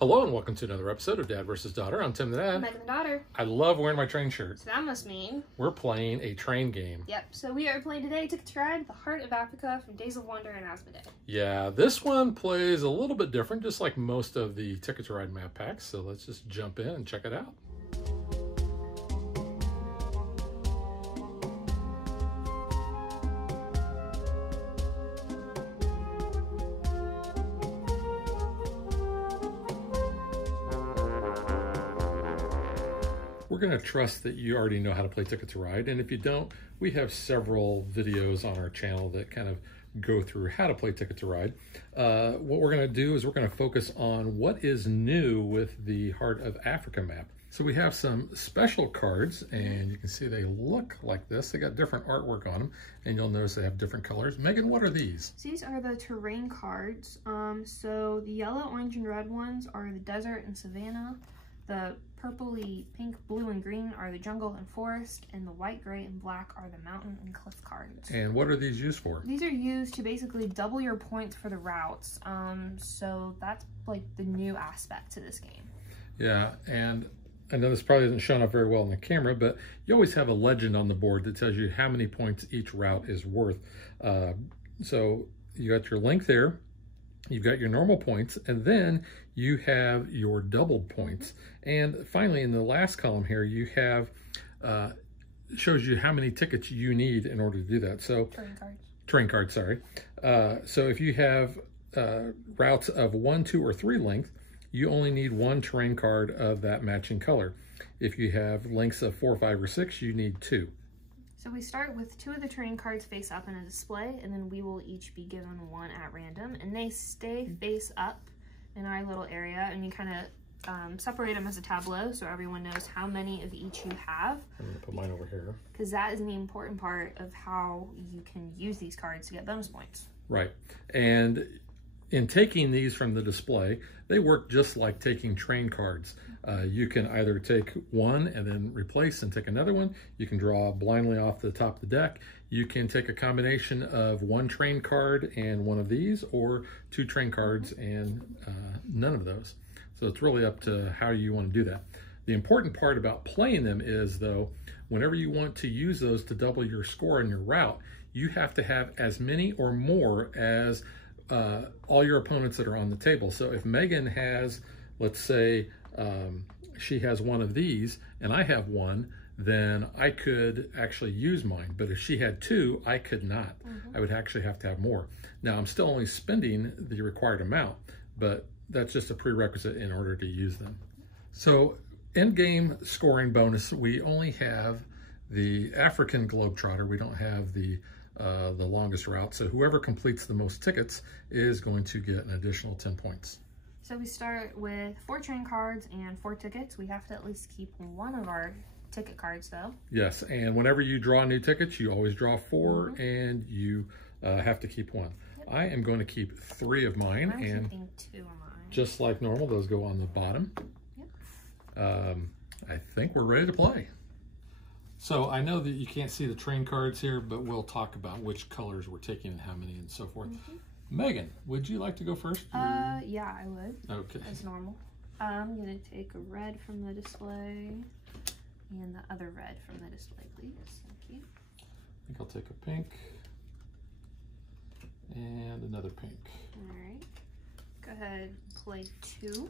Hello and welcome to another episode of Dad vs. Daughter. I'm Tim the Dad. I'm Megan the Daughter. I love wearing my train shirt. So that must mean we're playing a train game. Yep, so we are playing today Ticket to Ride, The Heart of Africa from Days of Wonder and Asmodee. Yeah, this one plays a little bit different, just like most of the Ticket to Ride map packs. So let's just jump in and check it out. We're going to trust that you already know how to play Ticket to Ride, and if you don't, we have several videos on our channel that kind of go through how to play Ticket to Ride. What we're going to do is we're going to focus on what is new with the Heart of Africa map. So we have some special cards, and you can see they look like this. They got different artwork on them, and you'll notice they have different colors. Megan, what are these? These are the terrain cards. So the yellow, orange, and red ones are the desert and savanna. The purpley, pink, blue, and green are the jungle and forest, and the white, gray, and black are the mountain and cliff cards. And what are these used for? These are used to basically double your points for the routes. So that's like the new aspect to this game. Yeah, and I know this probably isn't shown up very well on the camera, but you always have a legend on the board that tells you how many points each route is worth. So you got your length there. You've got your normal points, and then you have your doubled points. And finally, in the last column here, you have, shows you how many tickets you need in order to do that. So train cards, sorry. So if you have routes of 1, 2, or 3 length, you only need 1 terrain card of that matching color. If you have lengths of 4, 5, or 6, you need 2. So we start with 2 of the terrain cards face up in a display, and then we will each be given 1 at random, and they stay face up in our little area, and you kind of separate them as a tableau so everyone knows how many of each you have. I'm going to put mine over here. Because that is the important part of how you can use these cards to get bonus points. Right. And in taking these from the display, they work just like taking train cards. You can either take one and then replace and take another one. You can draw blindly off the top of the deck. You can take a combination of 1 train card and 1 of these, or 2 train cards and none of those. So it's really up to how you want to do that. The important part about playing them is, though, whenever you want to use those to double your score on your route, you have to have as many or more as all your opponents that are on the table. So if Megan has, let's say, she has 1 of these and I have 1, then I could actually use mine. But if she had 2, I could not. I would actually have to have more. Now, I'm still only spending the required amount, but that's just a prerequisite in order to use them. So in-game scoring bonus, we only have the African Globetrotter. We don't have the longest route. So whoever completes the most tickets is going to get an additional 10 points. So we start with 4 train cards and 4 tickets. We have to at least keep 1 of our ticket cards, though. Yes, and whenever you draw new tickets, you always draw 4, and you have to keep 1. Yep. I am going to keep 3 of mine, and keeping 2 of mine. Just like normal, those go on the bottom. Yep. I think we're ready to play. So I know that you can't see the train cards here, but we'll talk about which colors we're taking and how many and so forth. Megan, would you like to go first? Yeah, I would. Okay. As normal. I'm going to take a red from the display and the other red from the display, please. Thank you. I think I'll take a pink and another pink. All right. Go ahead and play 2.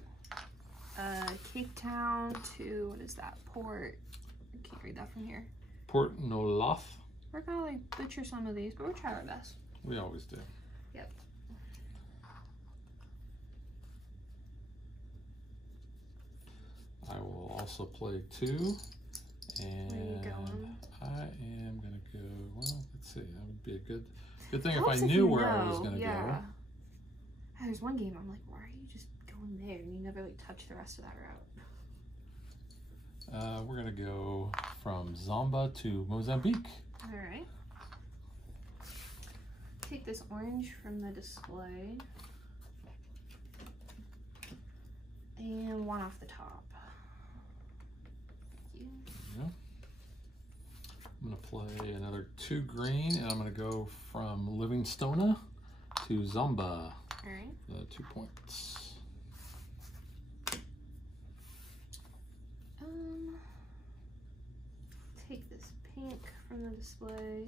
Cape Town to, what is that? Port. I can't read that from here. Port Noloth. We're going to like butcher some of these, but we'll try our best. We always do. Yep. I will also play 2, and I am going to go, well, let's see, that would be a good thing if I knew where I was going to go. There's one game I'm like, why are you just going there and you never like touch the rest of that route? We're going to go from Zamba to Mozambique. All right. Take this orange from the display and 1 off the top. Yeah. I'm going to play another 2 green, and I'm going to go from Livingstone to Zamba. All right. 2 points. Take this pink from the display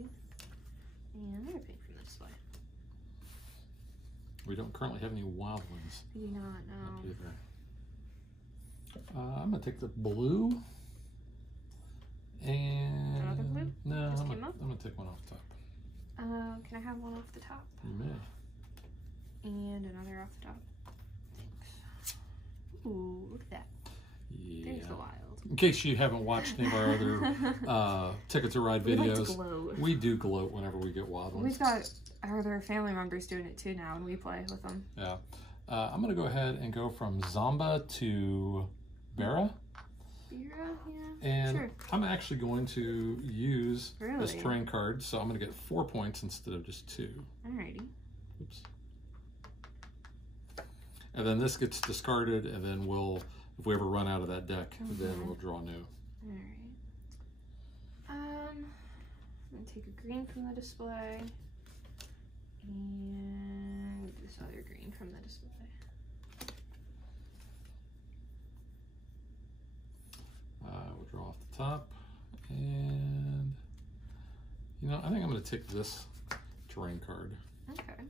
and another pink from the display. We don't currently have any wild ones. We do not, no. Not either. I'm gonna take the blue and another blue? No, I'm gonna take one off the top. Can I have one off the top? You may. And another off the top. Thanks. Ooh, look at that. Yeah. There's the wild. In case you haven't watched any of our other Ticket to Ride videos, like to gloat. We do gloat whenever we get wild ones. We've got our other family members doing it too now, and we play with them. Yeah. I'm going to go ahead and go from Zamba to Bera. Bera, yeah. And sure. I'm actually going to use this terrain card, so I'm going to get 4 points instead of just 2. Alrighty. Oops. And then this gets discarded, and then if we ever run out of that deck, then we'll draw new. Alright. I'm going to take a green from the display, and this other green from the display. We'll draw off the top, and I think I'm going to take this terrain card. Okay.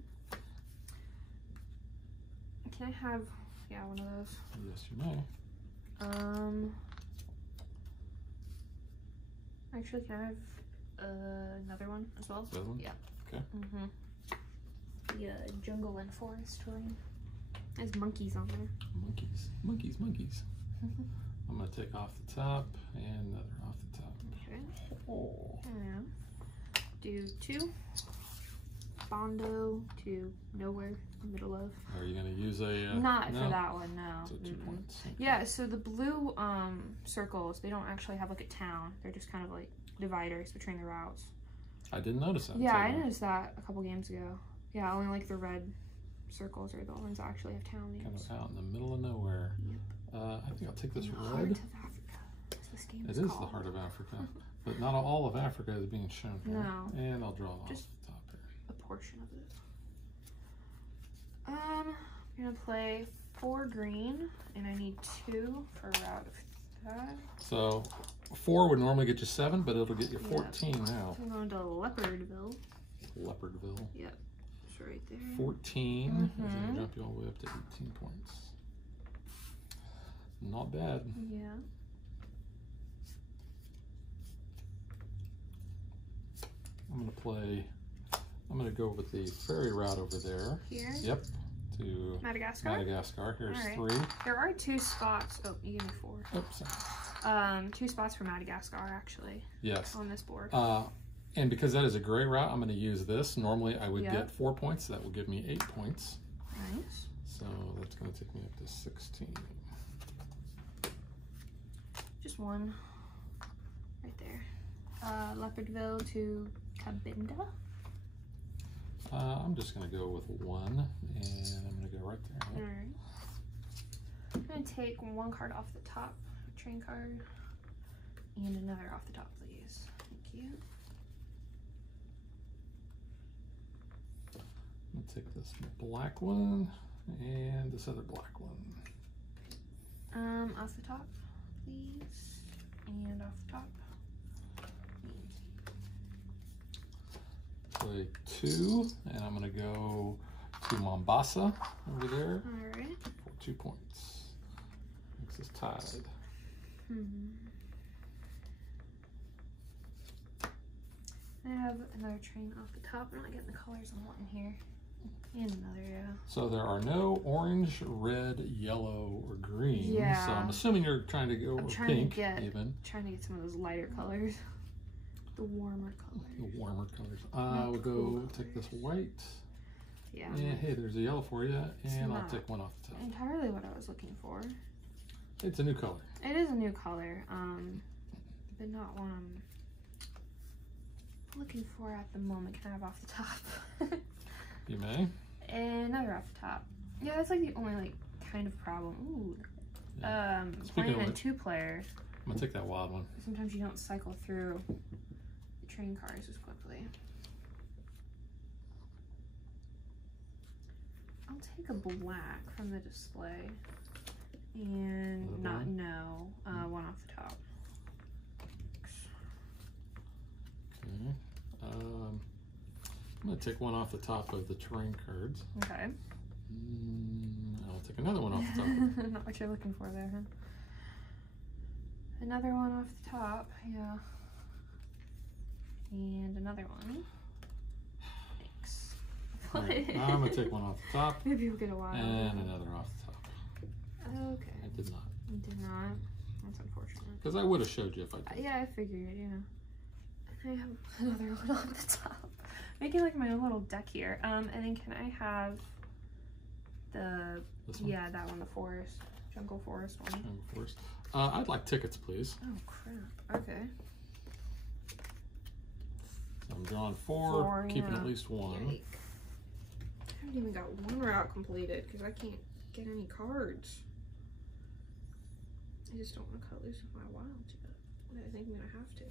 Can I have, one of those? Yes, you may. Actually, can I have another one as well? Another one? Yeah. Okay. The jungle and forest terrain. There's monkeys on there. Monkeys, monkeys, monkeys. I'm going to take off the top and another off the top. Okay. Oh. And do 2. Bondo to nowhere, middle of. Are you going to use a... Not for that one, no. So 2 points. Okay. Yeah, so the blue circles, they don't actually have like a town. They're just kind of like dividers between the routes. I didn't notice that. Yeah, I noticed that a couple games ago. Yeah, only like the red circles are the ones that actually have town names. Kind of out in the middle of nowhere. Yep. I think I'll take this red. Heart of Africa, as this game It is is called. the heart of Africa. But not all of Africa is being shown here. No. And I'll draw off Just the top here. a portion of it. I'm gonna play 4 green, and I need 2 for a route of 5. So 4 would normally get you 7, but it'll get you 14 now. I'm going to Leopardville. Leopardville. Yep, it's right there. 14 is gonna jump you all the way up to 18 points. Not bad. Yeah. I'm gonna go with the ferry route over there. Here? Yep. To Madagascar? Madagascar. Here's right. 3. There are 2 spots. Oh, you gave me 4. Oops. 2 spots for Madagascar, actually. Yes. On this board. And because that is a gray route, I'm gonna use this. Normally I would get 4 points. That will give me 8 points. Nice. So that's gonna take me up to 16. Just 1. Right there. Leopardville to Cabinda. I'm just gonna go with 1, and I'm gonna go right there. Alright. I'm gonna take 1 card off the top, train card, and another off the top, please. Thank you. I'm gonna take this black one and this other black one. Off the top, please, and off the top. Play 2, and I'm gonna go to Mombasa over there. Alright. For 2 points. Makes us tied. I have another train off the top. I'm not getting the colors I want in here. And another, So there are no orange, red, yellow, or green. Yeah. So I'm assuming you're trying to go with pink, even. Trying to get some of those lighter colors. The warmer colors. The warmer colors. We'll go take this white. Yeah. And hey, there's a yellow for you, and I'll not take one off the top. entirely what I was looking for. It's a new color. It is a new color, but not one I'm looking for at the moment. Can I have off the top? You may. And another off the top. Yeah, that's like the only like kind of problem. Ooh. Yeah. Playing a 2-player. I'm gonna take that wild one. Sometimes you don't cycle through the train cars as quickly. I'll take a black from the display And one off the top. Okay. I'm going to take one off the top of the terrain cards. Okay. I'll take another one off the top. Not what you're looking for there, huh? Another one off the top, yeah. And another one. Thanks. Right. I'm going to take one off the top. Maybe you'll get a while. And another off the top. Okay. I did not. You did not. That's unfortunate. Because I would have showed you if I did. Yeah, I figured, yeah. And I have another one on the top. Making like my own little deck here. And then can I have this one? Yeah, that one, the forest. Jungle forest one. Jungle forest. I'd like tickets, please. Oh, crap. Okay. So I'm drawing four keeping at least one. Yike. I haven't even got one route completed because I can't get any cards. I just don't want to cut loose with my wilds yet. But I think I'm going to have to.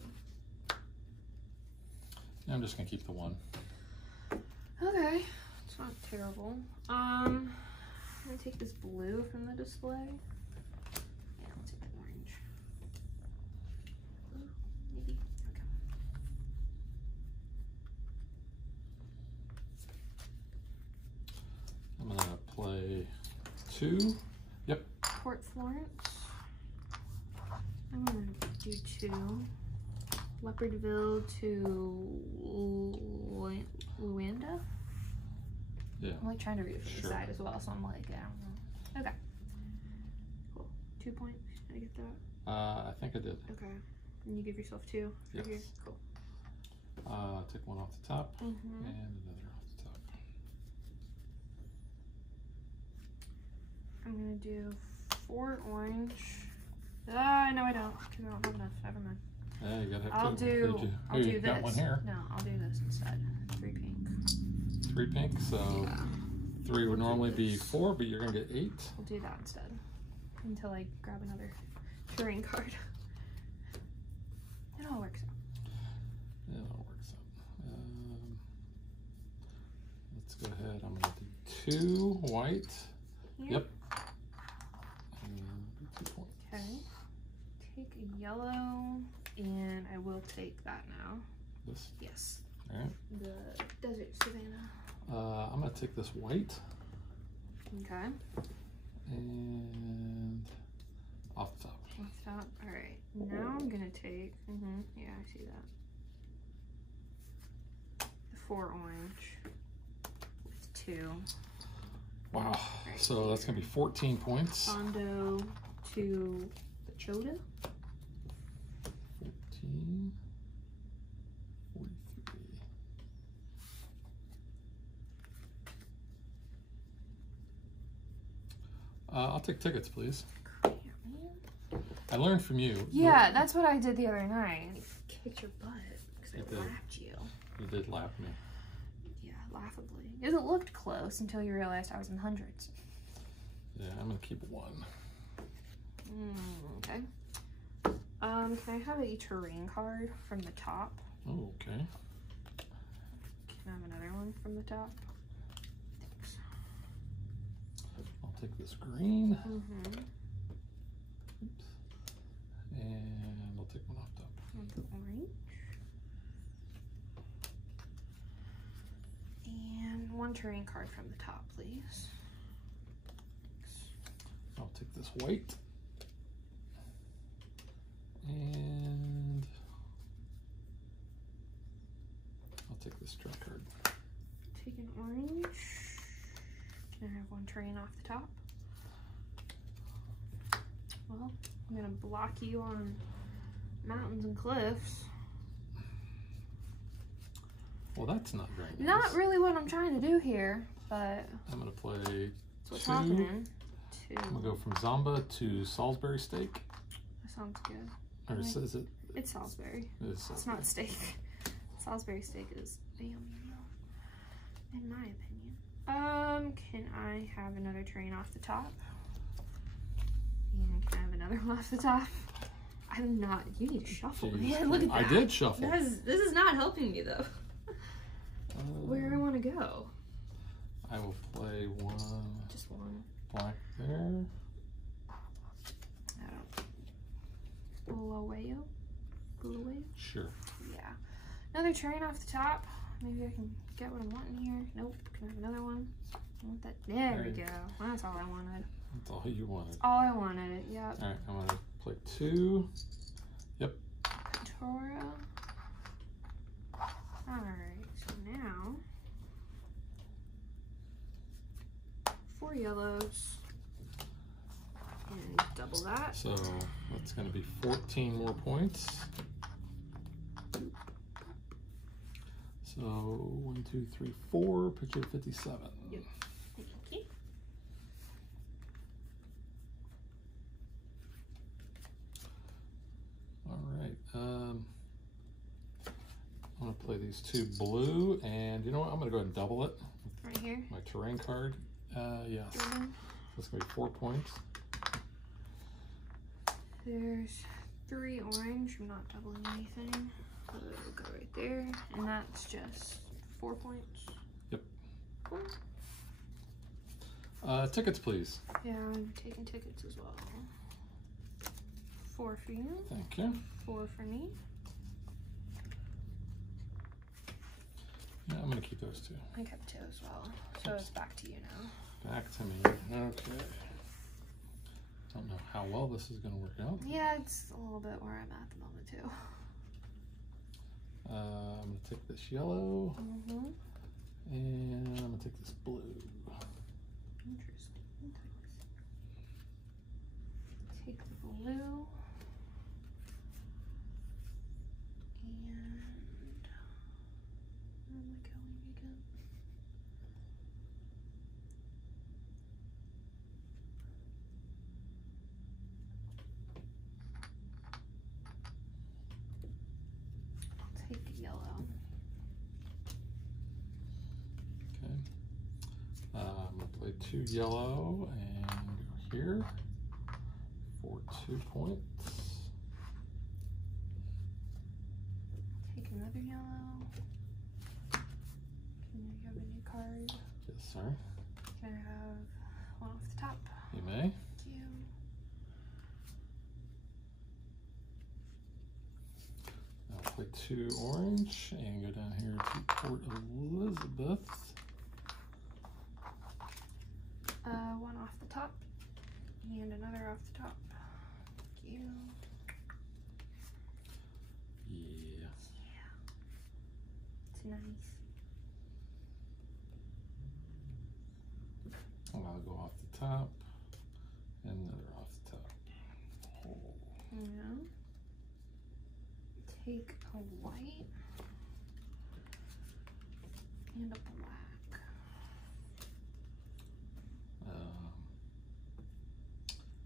I'm just going to keep the one. Okay. It's not terrible. I'm going to take this blue from the display. Yeah, I'll take the orange. Blue, maybe. Okay. I'm going to play 2. Yep. Port Florence. I'm going to do 2. Leopardville to Luanda. Yeah. I'm like trying to read it from the side as well, so I'm like, I don't know. Okay. Cool. 2 points. Did I get that? I think I did. Okay. And you give yourself 2 for yes. here? Cool. Take one off the top and another off the top. I'm gonna do 4 orange. No, I don't, because I don't have enough. Never mind. Yeah, you gotta have I'll 2. do this. Got one here. No, I'll do this instead. 3 pink. 3 pink, so yeah. 3 would normally be 4, but you're gonna get 8. I'll do that instead until I grab another terrain card. It all works out. It all works out. Let's go ahead. I'm gonna do 2 white. Here. Yep. 2 points. Okay. Take a yellow, and I will take that now. This. Yes. All right. The desert savannah. I'm gonna take this white. Okay. And off the top. Off the top. All right. Now I'm gonna take. Yeah, I see that. The 4 orange with 2. Wow. Right. So that's gonna be 14 points. Bondo to the Chota. 14. 43. I'll take tickets, please. I learned from you. Yeah, that's what I did the other night. And kicked your butt because I laughed you. You did laugh me. Yeah, laughably. Because it looked close until you realized I was in hundreds. Yeah, I'm gonna keep 1. Okay. Can I have a terrain card from the top? Oh, okay. Can I have another one from the top? Thanks. I'll take this green. Oops. And I'll take one off top. And the orange. And 1 terrain card from the top, please. I'll take this white. And I'll take this draw card. Take an orange. Can I have 1 terrain off the top? Well, I'm gonna block you on mountains and cliffs. Well, that's not very nice. Not really what I'm trying to do here, but I'm gonna play what's 2. happening. 2. I'm gonna go from Zamba to Salisbury steak. That sounds good. Or is it? It's Salisbury. It's not steak. Salisbury steak is a yummy meal, in my opinion. Can I have another terrain off the top? And can I have another one off the top? I'm not. You need to shuffle, man. Look at that. I did shuffle. This is not helping me though. Where do I want to go? I will play 1. Just 1. Black there. Bulawayo? Bulawayo? Sure. Yeah. Another train off the top. Maybe I can get what I'm wanting here. Nope. Can I have another one? I want that. There we go. That's all I wanted. That's all you wanted. All I wanted. Yep. All right. I'm gonna play 2. Yep. Tora. All right. So now 4 yellows and double that. So that's going to be 14 more points. So 1, 2, 3, 4. Put you at 57. Yep. Thank you. All right. I'm going to play these 2 blue, and you know what? I'm going to go ahead and double it. Right here. My terrain card. Yes. So it's going to be 4 points. There's 3 orange. I'm not doubling anything. So it'll go right there. And that's just 4 points. Yep. Cool. Tickets, please. Yeah, I'm taking tickets as well. 4 for you. Thank you. 4 for me. Yeah, I'm going to keep those 2. I kept 2 as well. So it's back to you now. Back to me. Okay. Don't know how well this is going to work out. Yeah, it's a little bit where I'm at the moment too. I'm going to take this yellow. And I'm going to take this blue. Interesting. Take the blue. And where am I going again? I'll take the yellow. Okay. I'm going to play 2 yellow and go here for 2 points. Take another yellow. Can you have a new card? Yes, sir. Can I have one off the top? You may. Thank you. I'll play 2 orange and go down here to Port Elizabeth. 1 off the top and another off the top. Thank you. Yeah. It's nice. And I'll go off the top and another off the top. Oh. Yeah. Take a white and a black.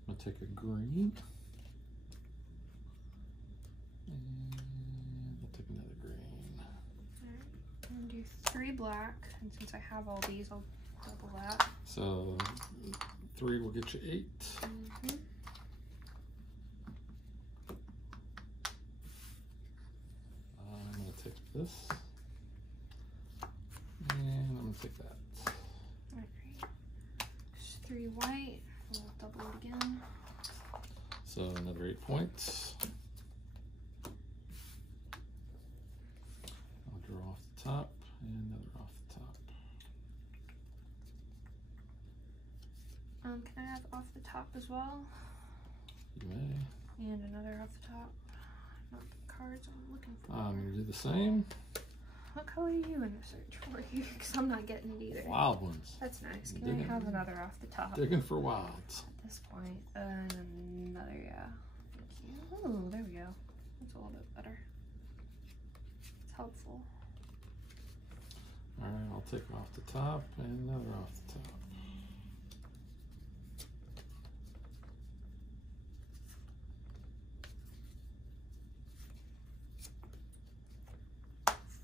I'm going to take a green. And I'll take another green. Alright. I'm going to do 3 black. And since I have all these, I'll double that. So 3 will get you 8. I'm going to take this. And I'm going to take that. Alright. Just 3 white. We'll double it again. So another 8 points. I'll draw off the top and another off the top. Can I have off the top as well? You may. And another off the top. Not the cards I'm looking for. I'm going to do the same. What color are you in the search for here? Because I'm not getting it either. Wild ones. That's nice. Can I have another off the top? Digging for wilds. At this point. Another, yeah. Thank you. Oh, there we go. That's a little bit better. It's helpful. All right, I'll take off the top and another off the top.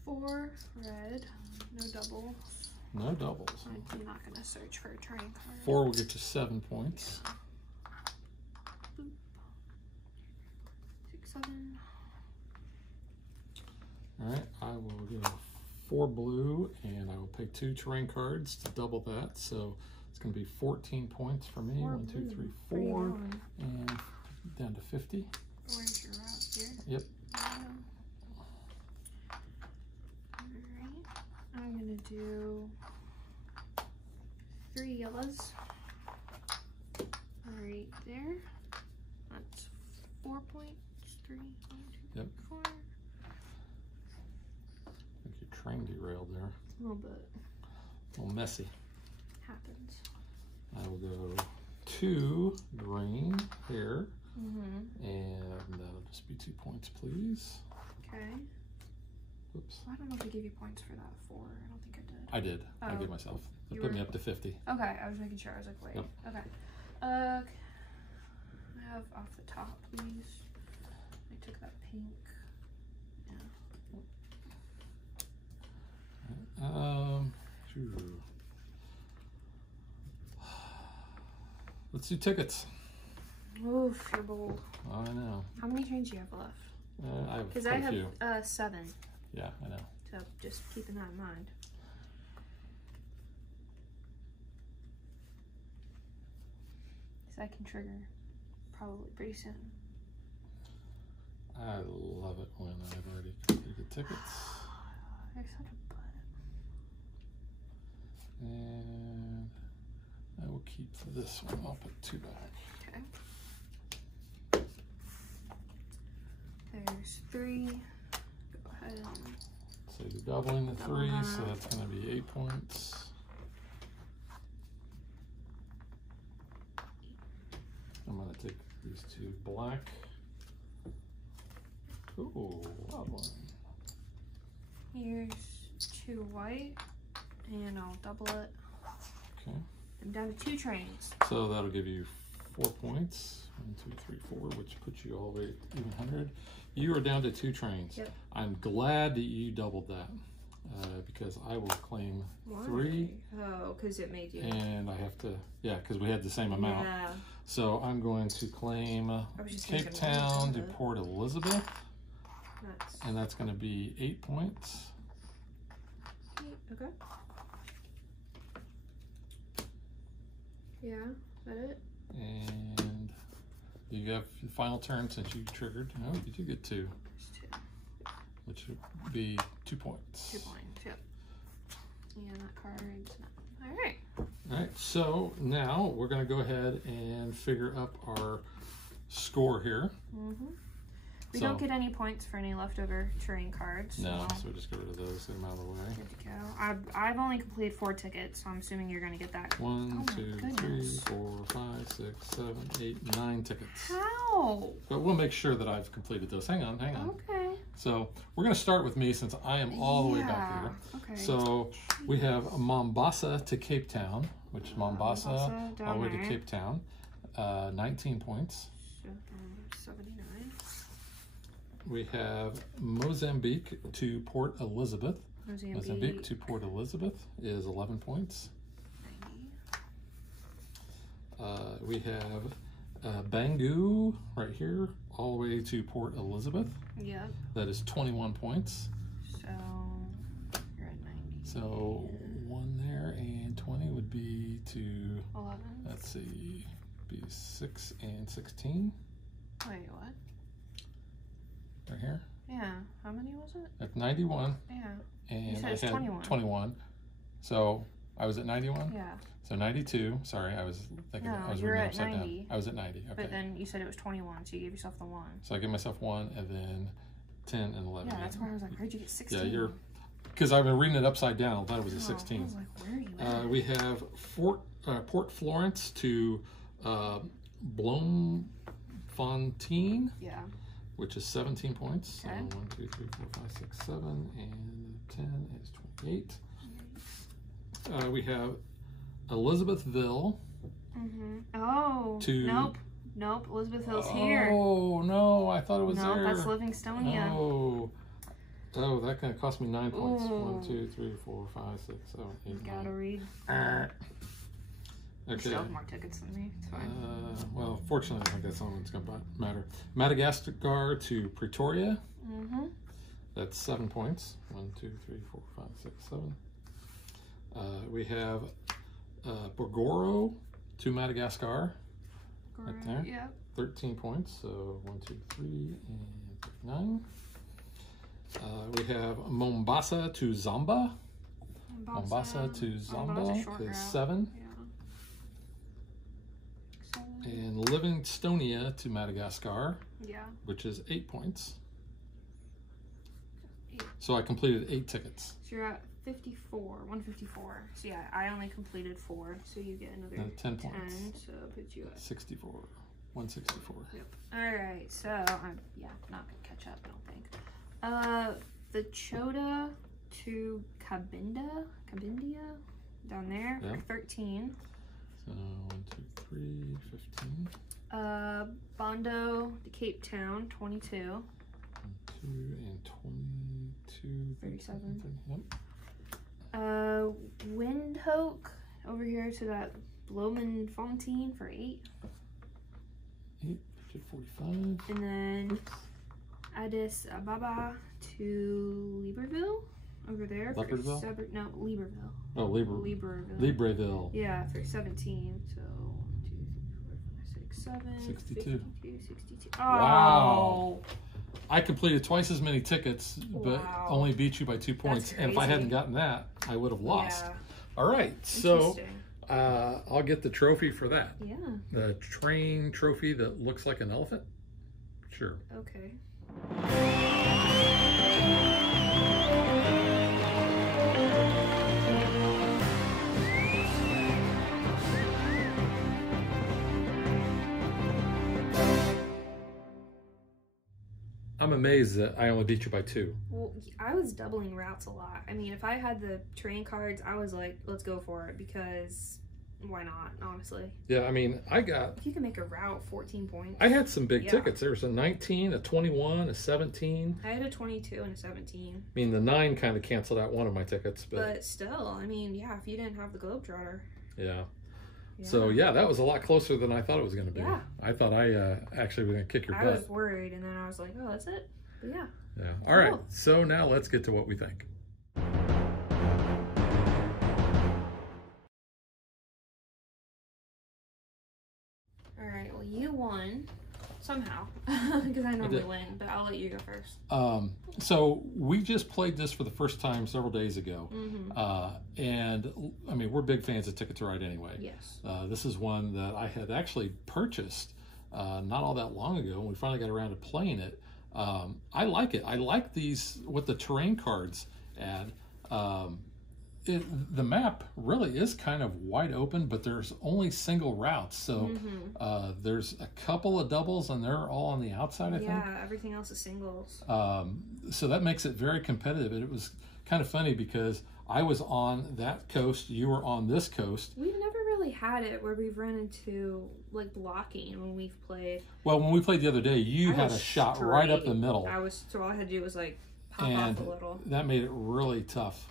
Four red, no doubles. No doubles. I'm not going to search for a train card. 4 will get you 7 points. Boop. 6, 7. All right, I will go 4 blue, and I will pay 2 terrain cards to double that. So it's going to be 14 points for me. 1, 2, 3, 4, and down to 50. Where's your route here? Yep. Alright. I'm gonna do 3 yellows. Right there. That's 4 points. 3, 1, 2, yep. 4. I think your train derailed there. A little bit. A little messy. Happens. I will go 2 green here. Mm-hmm. And that'll just be 2 points, please. Okay. Oops. I don't know if I gave you points for that 4. I don't think I did. I did. Oh. I gave myself. It You put were... me up to 50. Okay, I was making sure. I was like, wait. Yep. Okay. I have off the top, please. I took that pink. Yeah. Let's do tickets. Oof, you're bold. I know. How many trains do you have left? I have Because quite I a few. have 7. Yeah, I know. So just keeping that in mind. Because I can trigger probably pretty soon. I love it when I've already completed tickets. You're such a butt. And I will keep this one. I'll put 2 back. Okay. There's 3. Go ahead and... So you're doubling the 3, that. so that's going to be 8 points. I'm going to take these 2 black. Ooh, odd one. Here's 2 white, and I'll double it. Okay. I'm down to 2 trains. So that'll give you 4 points. 1, 2, 3, 4, which puts you all the way at even 100. You are down to 2 trains. Yep. I'm glad that you doubled that because I will claim 3. Oh, because it made you. And I have to, yeah, because we had the same amount. Yeah. So I'm going to claim Cape Town to Port Elizabeth. And that's going to be 8 points. 8, okay. Yeah, is that it? And you have the final turn since you triggered. Oh, you do get 2. There's 2. Which would be 2 points. 2 points, yep. And that card's not. All right. All right, so now we're going to go ahead and figure up our score here. Mm-hmm. We don't get any points for any leftover terrain cards. No, so we'll just get rid of those, get them out of the way. Good to go. I've only completed 4 tickets, so I'm assuming you're going to get that. 1, 2, 3, 4, 5, 6, 7, 8, 9 tickets. How? But we'll make sure that I've completed those. Hang on, hang on. Okay. So we're going to start with me since I am all the way back here. Okay. So we have Mombasa to Cape Town, which Mombasa all the way to Cape Town, 19 points. 79. We have Mozambique to Port Elizabeth. Mozambique to Port Elizabeth is 11 points. 90. We have Bangu right here, all the way to Port Elizabeth. Yep. That is 21 points. So you're at 90. So 1 there and 20 would be to 11. Let's see, be 6 and 16. Wait, what? Right here. Yeah. How many was it? At 91. Yeah. And you said I it's had 21. 21. So I was at 91? Yeah. So 92. Sorry, I was thinking I was reading upside down. I was at 90. Okay. But then you said it was 21, so you gave yourself the 1. So I gave myself 1 and then 10 and 11. Yeah, that's why I was like, where'd you get 16? Yeah, you're, because I've been reading it upside down. I thought it was a 16. I was like, where are you at? We have Port Florence to Bloemfontein. Yeah. Which is 17 points. Okay. So 1, 2, 3, 4, 5, 6, 7, and 10 is 28. We have Elizabethville. Mm-hmm. Oh. To Nope. Elizabethville's here. Oh no, I thought it was there. No, that's Livingstonia. Oh, that kind of cost me 9 points. Ooh. 1, 2, 3, 4, 5, 6, 7, 8, 9. Gotta read. Okay. You still have more tickets than me. It's fine. Well, fortunately, I think that's all that's going to matter. Madagascar to Pretoria. Mm-hmm. That's 7 points. 1, 2, 3, 4, 5, 6, 7. We have Borgoro to Madagascar. Right there. Yep. 13 points. So 1, 2, 3, and 9. We have Mombasa to Zamba. Mombasa to Zamba is 7. Yeah. And Livingstonia to Madagascar, yeah, which is 8 points. 8. So I completed 8 tickets. So you're at 154. So yeah, I only completed 4, so you get another 10 points. So it puts you at 64. 164. Yep. All right, so I'm not gonna catch up, I don't think. The Chota to Cabinda down there for 13. So 1, 2, 3, 15. Bondo to Cape Town, 22. 1, 2, and 22. 37. Yep. Windhoek over here to that Bloemfontein for 8. 8, 45. And then Addis Ababa to Libreville over there. Libreville? No, Libreville. Oh, Libreville. Yeah, for 17. So 1, 2, 3, 4, 5, 6, 7. 62. 62. Oh. Wow. I completed twice as many tickets, but only beat you by 2 points. And if I hadn't gotten that, I would have lost. Yeah. All right, so I'll get the trophy for that. Yeah. The train trophy that looks like an elephant? Sure. Okay. I'm amazed that I only beat you by 2. Well, I was doubling routes a lot. I mean, if I had the train cards, I was like, let's go for it, because why not, honestly? Yeah, I mean, if you can make a route, 14 points. I had some big tickets. There was a 19, a 21, a 17. I had a 22 and a 17. I mean, the 9 kind of canceled out one of my tickets. But still, I mean, yeah, if you didn't have the Globetrotter. Yeah. So, yeah, that was a lot closer than I thought it was going to be. Yeah. I thought I actually was going to kick your butt. I was worried, and then I was like, oh, that's it? But yeah. Yeah. All right. So now let's get to what we think. All right. Well, you won somehow because I normally win, but I'll let you go first. So we just played this for the first time several days ago. And I mean, we're big fans of Ticket to Ride anyway. Yes. This is one that I had actually purchased not all that long ago, and we finally got around to playing it. I like it. I like these, what the terrain cards add. The map really is kind of wide open, but there's only single routes. So there's a couple of doubles, and they're all on the outside, I think. Yeah, everything else is singles. So that makes it very competitive. And it was kind of funny because I was on that coast, you were on this coast. We've never really had it where we've run into like blocking when we've played. Well, when we played the other day, you had a shot right up the middle. So all I had to do was like pop off a little. That made it really tough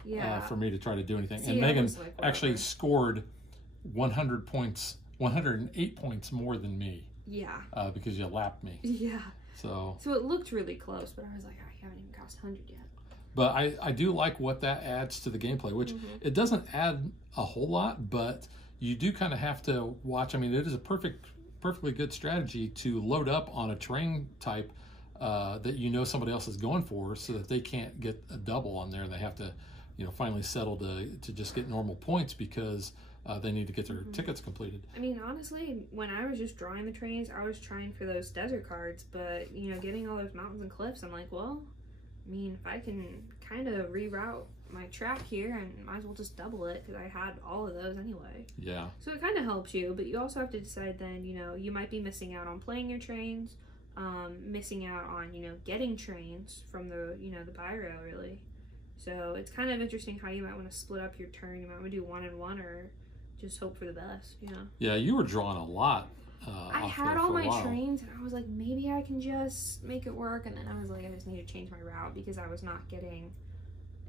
for me to try to do anything. See, and Megan actually scored 100 points, 108 points more than me. Yeah. Because you lapped me. Yeah. So it looked really close, but I was like, I haven't even crossed 100 yet. But I do like what that adds to the gameplay, which it doesn't add a whole lot, but you do kind of have to watch. I mean, it is a perfectly good strategy to load up on a terrain type that you know somebody else is going for, so that they can't get a double on there. They have to, finally settle to just get normal points because they need to get their tickets completed. I mean, honestly, when I was just drawing the trains, I was trying for those desert cards, but getting all those mountains and cliffs, I'm like, well, I mean, if I can kind of reroute my track here, and might as well just double it because I had all of those anyway. Yeah. So it kind of helps you, but you also have to decide then, you might be missing out on playing your trains, missing out on, getting trains from the, the biro, really. So it's kind of interesting how you might want to split up your turn. You might want to do 1 and 1 or just hope for the best, Yeah, you were drawing a lot. I had all my trains, and I was like, maybe I can just make it work. And then I was like, I just need to change my route because I was not getting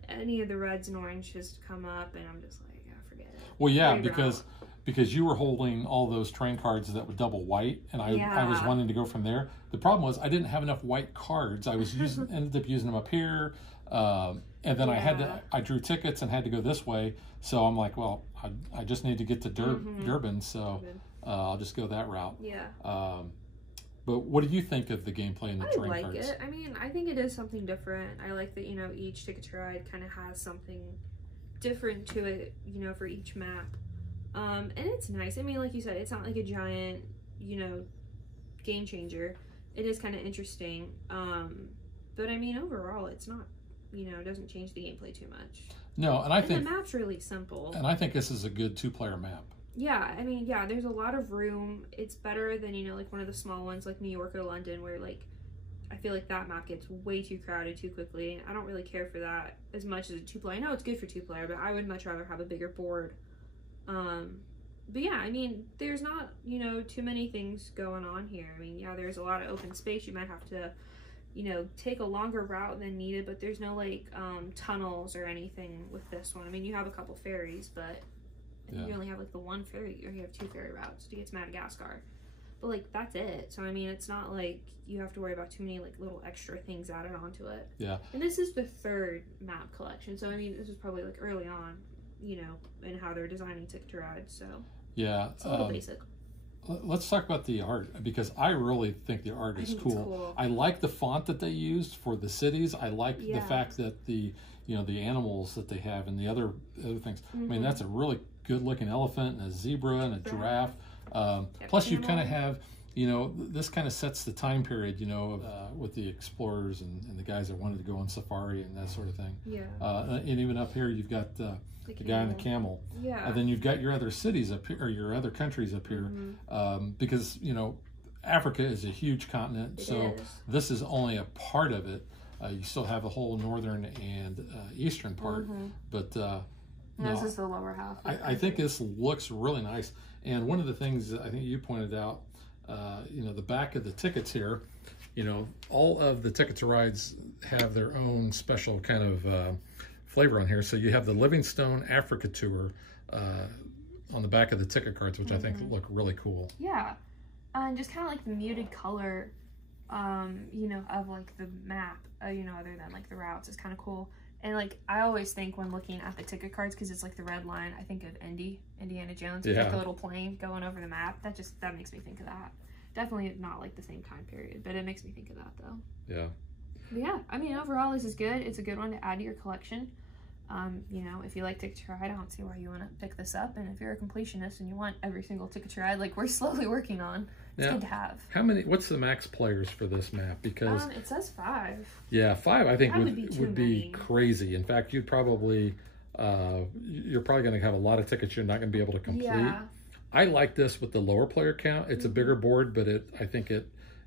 any of the reds and oranges to come up, and I'm just like, forget it. Well, yeah, because you were holding all those train cards that would double white, and I was wanting to go from there. The problem was I didn't have enough white cards. I was ended up using them up here, and then I drew tickets and had to go this way. So I'm like, well, I just need to get to Durban, so I'll just go that route. Yeah. But what do you think of the gameplay and the terrain cards? I like it. I mean, I think it is something different. I like that, you know, each Ticket to Ride kind of has something different to it, you know, for each map. And it's nice. I mean, like you said, it's not like a giant, you know, game changer. It is kind of interesting. But I mean, overall, it's not, you know, it doesn't change the gameplay too much. No, and I think the map's really simple. And I think this is a good 2-player map. Yeah, I mean, yeah, there's a lot of room. It's better than, you know, like one of the small ones like New York or London where, like, I feel like that map gets way too crowded too quickly. And I don't really care for that as much as a 2-player. I know it's good for 2-player, but I would much rather have a bigger board. But yeah, I mean, there's not, you know, too many things going on here. I mean, yeah, there's a lot of open space. You might have to, you know, take a longer route than needed, but there's no, like, tunnels or anything with this one. I mean, you have a couple ferries, but I think you only have, like, the one ferry, or you have 2 ferry routes to get to Madagascar. But, like, that's it. So, I mean, it's not like you have to worry about too many, like, little extra things added onto it. Yeah. And this is the 3rd map collection. So, I mean, this was probably, like, early on, you know, in how they're designing Ticket to Ride. So, yeah. It's a little basic. Let's talk about the art, because I really think the art is cool. I like the font that they used for the cities. I like the fact that the, you know, the animals that they have and the other things. I mean, that's a really good looking elephant and a zebra and a giraffe. Plus you kind of have, you know, this kind of sets the time period, you know, with the explorers and the guys that wanted to go on safari and that sort of thing. Yeah. And even up here you've got the guy on the camel. Yeah. And then you've got your other cities up here, or your other countries up here, because, you know, Africa is a huge continent, so this is only a part of it. You still have a whole northern and eastern part, but this is the lower half. I think this looks really nice. And one of the things that I think you pointed out, you know, the back of the tickets here, you know, all of the Ticket to Rides have their own special kind of flavor on here. So you have the Livingstone Africa Tour on the back of the ticket cards, which I think look really cool. Yeah, and just kind of like the muted color, you know, of like the map, you know, other than like the routes is kind of cool. And like I always think when looking at the ticket cards, because it's like the red line, I think of Indiana Jones, with like the little plane going over the map. That makes me think of that. Definitely not like the same time period, but it makes me think of that though. Yeah. But yeah, I mean, overall this is good. It's a good one to add to your collection. You know, if you like Ticket to Ride, I don't see why you want to pick this up. And if you're a completionist and you want every single Ticket to Ride, like we're slowly working on, it's good to have. What's the max players for this map? Because it says 5. Yeah, 5 I think would be crazy. In fact, you're probably going to have a lot of tickets you're not going to be able to complete. Yeah. I like this with the lower player count. It's a bigger board, but I think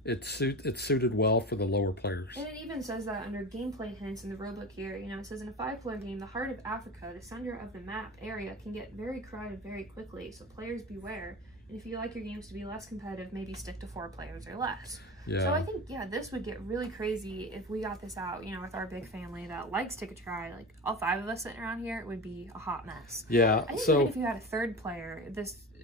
it's suited well for the lower players. And it even says that under gameplay hints in the rulebook here. You know, it says in a 5-player game, the heart of Africa, the center of the map area, can get very crowded very quickly. So players beware. And if you like your games to be less competitive, maybe stick to 4 players or less. Yeah. So I think, this would get really crazy if we got this out, you know, with our big family that likes Ticket to Ride. Like, all 5 of us sitting around here, it would be a hot mess. Yeah. I think even if you had a 3rd player,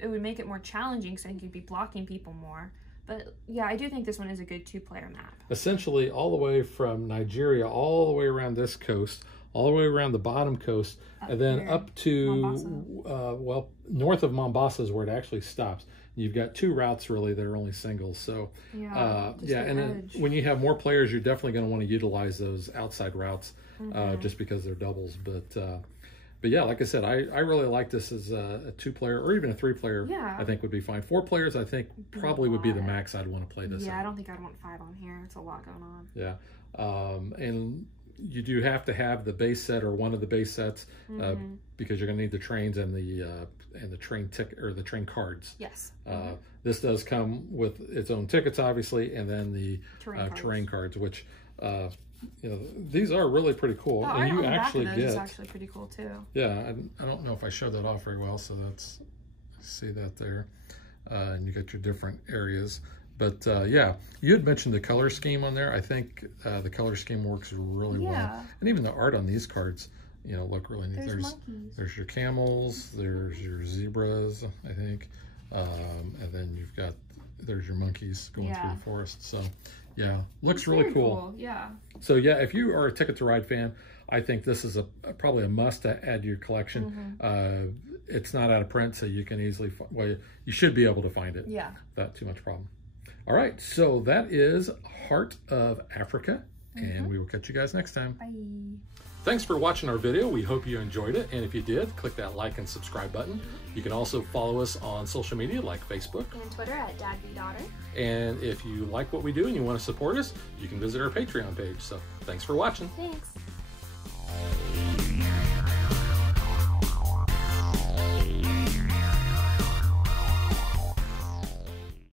it would make it more challenging, so I think you'd be blocking people more. But yeah, I do think this one is a good 2-player map. Essentially, all the way from Nigeria, all the way around this coast, all the way around the bottom coast, and then up to, north of Mombasa is where it actually stops. You've got 2 routes, really, that are only singles. So, and then when you have more players, you're definitely going to want to utilize those outside routes just because they're doubles. But yeah, like I said, I really like this as a 2-player or even a 3-player. Yeah. I think would be fine. 4 players, I think, probably would be the max I'd want to play this. Yeah, I don't think I'd want 5 on here. It's a lot going on. Yeah, and you do have to have the base set or one of the base sets because you're going to need the trains and the train ticket or the train cards. Yes. This does come with its own tickets, obviously, and then the terrain cards, which. You know, these are really pretty cool, and you actually get. Is actually pretty cool too. Yeah, I don't know if I showed that off very well, so see that there, and you got your different areas. But yeah, you had mentioned the color scheme on there. I think the color scheme works really well, and even the art on these cards, you know, look really neat. There's your camels, there's your zebras, I think, and then there's your monkeys going through the forest. So. Yeah, looks really cool. Yeah. So yeah, if you are a Ticket to Ride fan, I think this is probably a must to add to your collection. It's not out of print, so you can easily you should be able to find it. Yeah. Without too much problem. All right, so that is Heart of Africa, and we will catch you guys next time. Bye. Thanks for watching our video. We hope you enjoyed it, and if you did, click that like and subscribe button. You can also follow us on social media like Facebook and Twitter at DadBeDaughter. And if you like what we do and you want to support us, you can visit our Patreon page. So thanks for watching. Thanks.